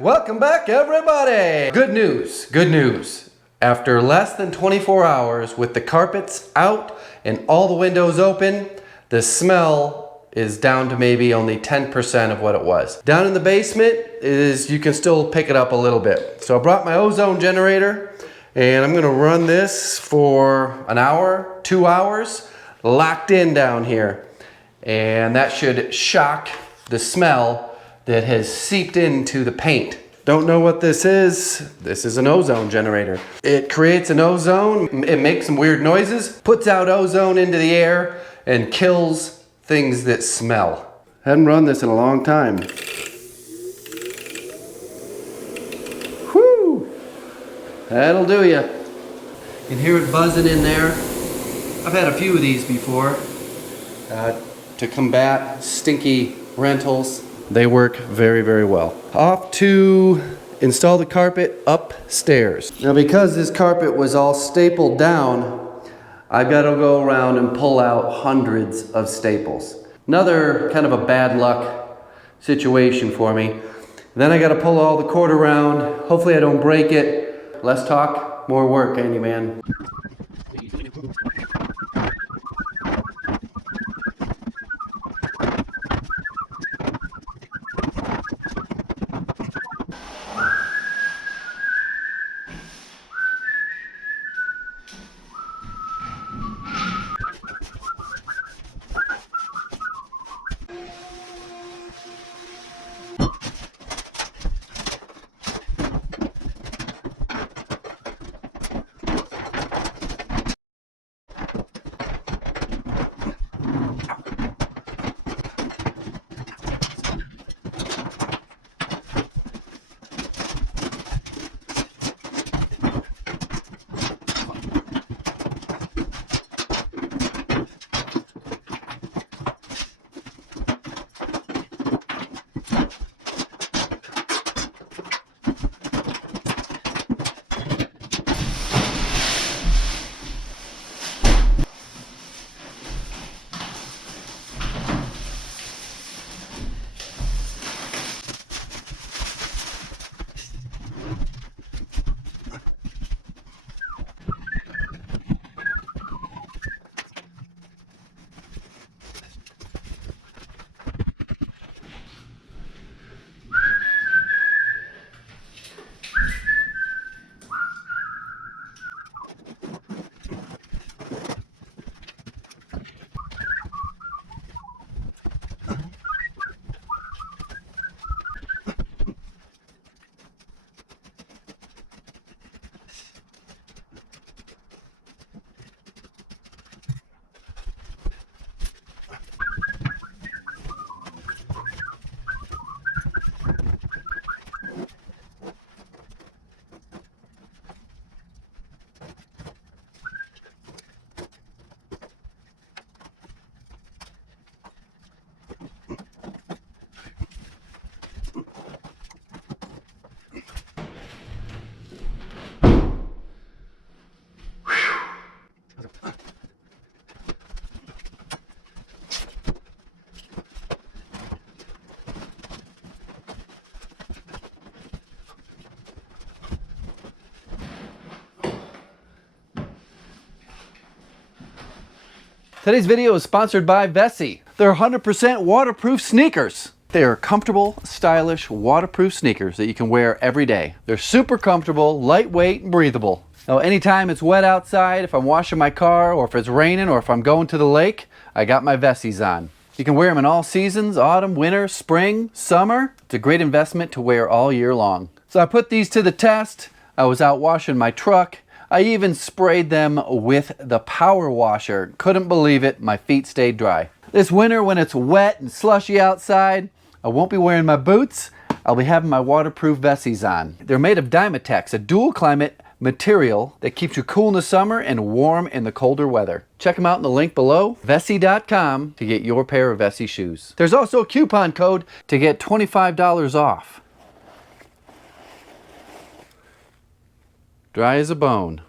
Welcome back, everybody! Good news, good news. After less than 24 hours with the carpets out and all the windows open, the smell is down to maybe only 10% of what it was. Down in the basement you can still pick it up a little bit. So I brought my ozone generator and I'm gonna run this for an hour, 2 hours, locked in down here. And that should shock the smell that has seeped into the paint. Don't know what this is. This is an ozone generator. It creates an ozone, it makes some weird noises, puts out ozone into the air, and kills things that smell. Hadn't run this in a long time. Whew! That'll do ya. You can hear it buzzing in there. I've had a few of these before to combat stinky rentals. They work very, very well. Off to install the carpet upstairs. Now because this carpet was all stapled down, I've got to go around and pull out hundreds of staples. Another kind of a bad luck situation for me. Then I got to pull all the cord around. Hopefully I don't break it. Less talk, more work, Handyman. Today's video is sponsored by Vessi. They're 100% waterproof sneakers. They are comfortable, stylish, waterproof sneakers that you can wear every day. They're super comfortable, lightweight, and breathable. Now, anytime it's wet outside, if I'm washing my car, or if it's raining, or if I'm going to the lake, I got my Vessis on. You can wear them in all seasons, autumn, winter, spring, summer. It's a great investment to wear all year long. So I put these to the test. I was out washing my truck. I even sprayed them with the power washer. Couldn't believe it, my feet stayed dry. This winter when it's wet and slushy outside, I won't be wearing my boots. I'll be having my waterproof Vessis on. They're made of Dymatex, a dual climate material that keeps you cool in the summer and warm in the colder weather. Check them out in the link below, Vessi.com, to get your pair of Vessi shoes. There's also a coupon code to get $25 off. Dry as a bone.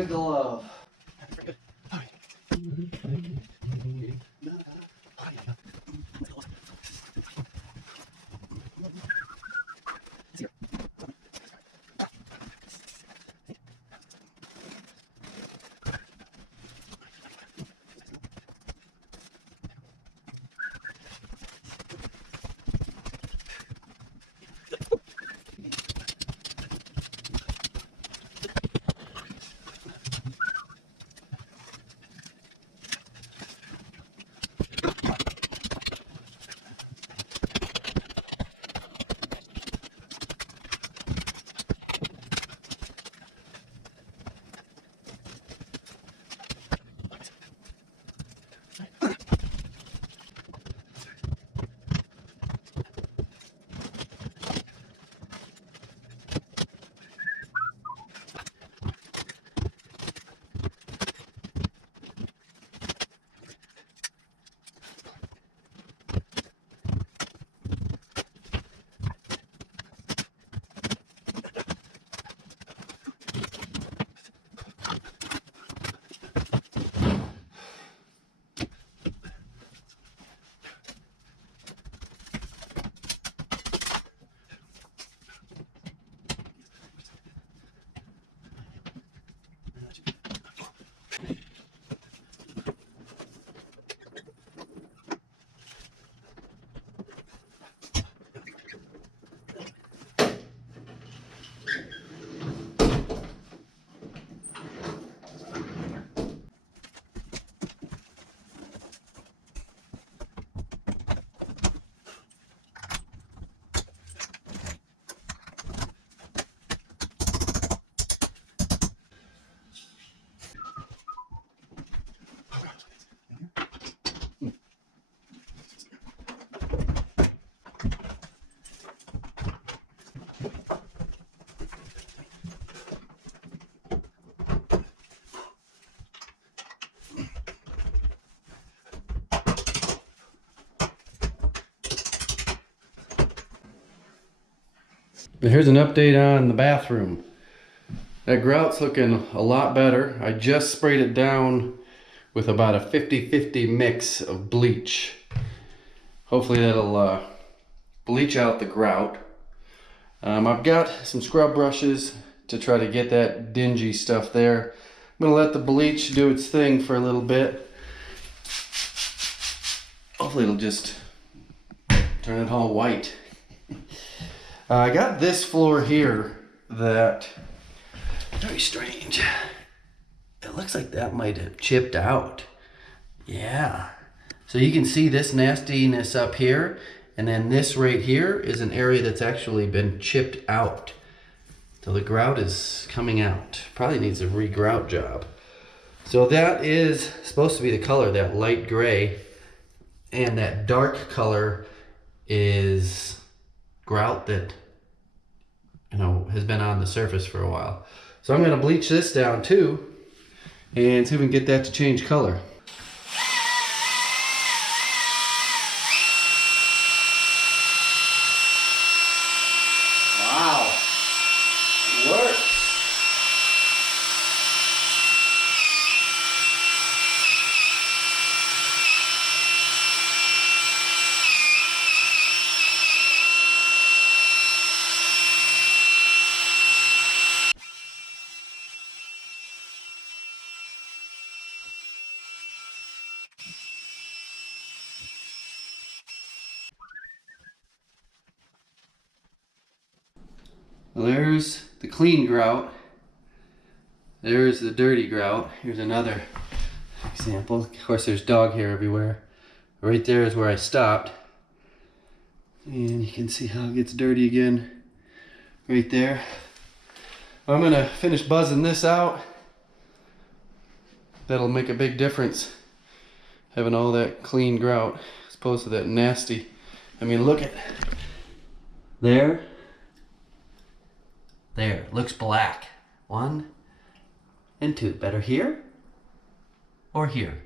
a glove. Here's an update on the bathroom. That grout's looking a lot better. I just sprayed it down with about a 50-50 mix of bleach. Hopefully that'll bleach out the grout. I've got some scrub brushes to try to get that dingy stuff there. I'm gonna let the bleach do its thing for a little bit. Hopefully it'll just turn it all white. I got this floor here that, very strange. It looks like that might have chipped out. Yeah. So you can see this nastiness up here, and then this right here is an area that's actually been chipped out. So the grout is coming out. Probably needs a re-grout job. So that is supposed to be the color, that light gray, and that dark color is grout that, you know, has been on the surface for a while. So I'm going to bleach this down too and see if we can get that to change color. Wow, it works. Well, there's the clean grout. There's the dirty grout. Here's another example. Of course, there's dog hair everywhere. Right there is where I stopped. And you can see how it gets dirty again. Right there. I'm gonna finish buzzing this out. That'll make a big difference. Having all that clean grout as opposed to that nasty. I mean, look at there. There, looks black. 1 and 2. Better here or here?